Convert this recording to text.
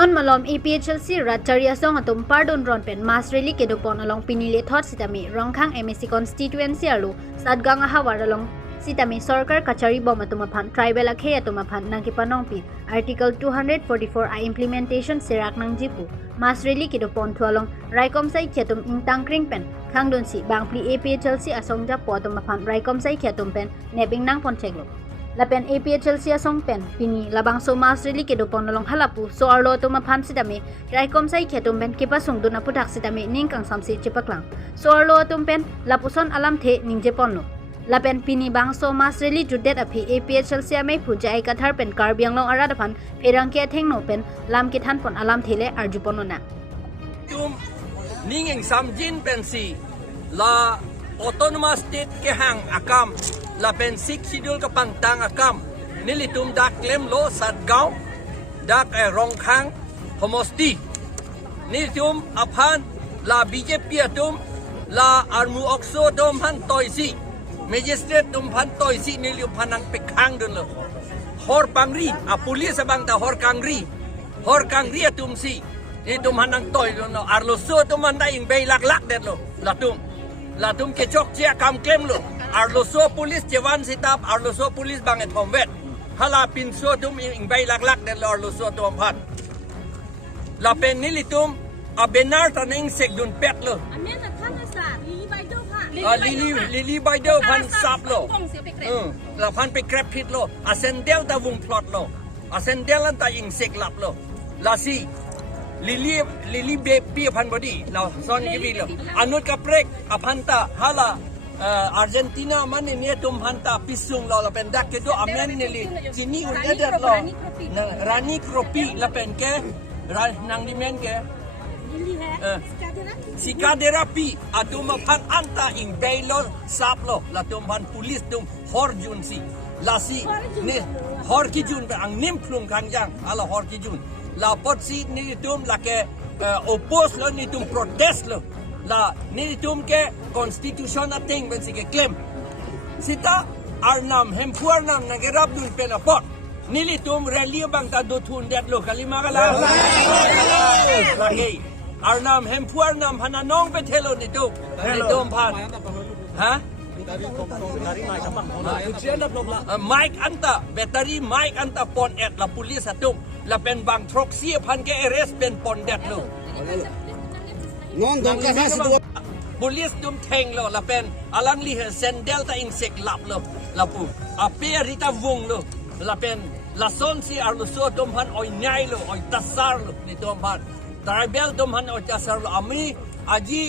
non malom APHLC Ratcharia song atum pardon ron pen mas rally kedopon along pinili thot sitami rongkhang MSC constituency alu sadgang ahawar along sitami sarkar kachari bom atumaphan tribal akhe atumaphan nangkipanong pi article 244 I implementation sirak nang jipu mas rally kedopon thualong raikom sai khetum ingtang kring pen khangdon si bangpli APHLC asongja po atumaphan raikom sai khetum pen nebing nang poncheglo Lapen APHLC asong pen pini labang so mas rally kedopon along halapu so arlo atumaphan sitami raikom sai khetum pen kipasung dun apudak sitami ningkang samsi chipaklang so arlo atum pen lapuson alam the ningjeponlo Lapen pini bang so mas rally judet api APHLC amai pujai kathar pen karbiang long aradapan perang ke thengno pen lam ki than pon alam thele arjuponona tum ningeng samjin pensi la autonomous state ke hang akam la pen sik sidul ka pangtang akam nilitum dak klem lo satgaw dak rongkhang homosti nilitum aphan la BJP atum la armu okso dom han toisi magistrate tum phan toisi nilium phanang pekhang dun lo hor pangri a police abang ta hor kangri atum si nilitum hanang toy no arlo so tum mandai ing bei lak det lo latum ke chok chia kam klem lo arlo so police jewan sitap arlo so police bang et homvet hala pin so tum ing bay lak det lo arlo so tum phat la pen nilitum a benar taning sek dun pet lo amena thana sa lili baido pha lili baido phan sap lo la phan pe crap hit lo a sendel ta wung plot lo a sendel an ta ing sek lap lo la si lili be pi phan body la son gibi lo anut ka prek aphanta hala Argentina mani ni tum hanta pisung lo la pendak ke do amen nili sini un eder lo rani kropi la pen ke nang di men ke sikaderapi atuma phan anta ing bailon saplo la tum phan police tum horjun si la si ne hor ki jun ang nim plung kang yang ala hor ki jun la pot si ni tum la ke oppose lo ni tum protest lo la nilitum ke constitution ating ben sige claim sita arnam hempuarnam nagerap dun penapot nilitum rally bang ta do thun det lo kalima kala lagi arnam hempuarnam hananong betelo nitum phan ha Mike anta battery Mike anta pon et la police atum la pen bang troxy phan ke arrest pen pon det lo non dong ka sa police dum theng lo la pen alang li sen delta insect lap lo la pu ape rita wung lo la pen la son si arlo so dum han oi nyai lo oi tasar lo ni dum han tribal dum han oi tasar lo ami aji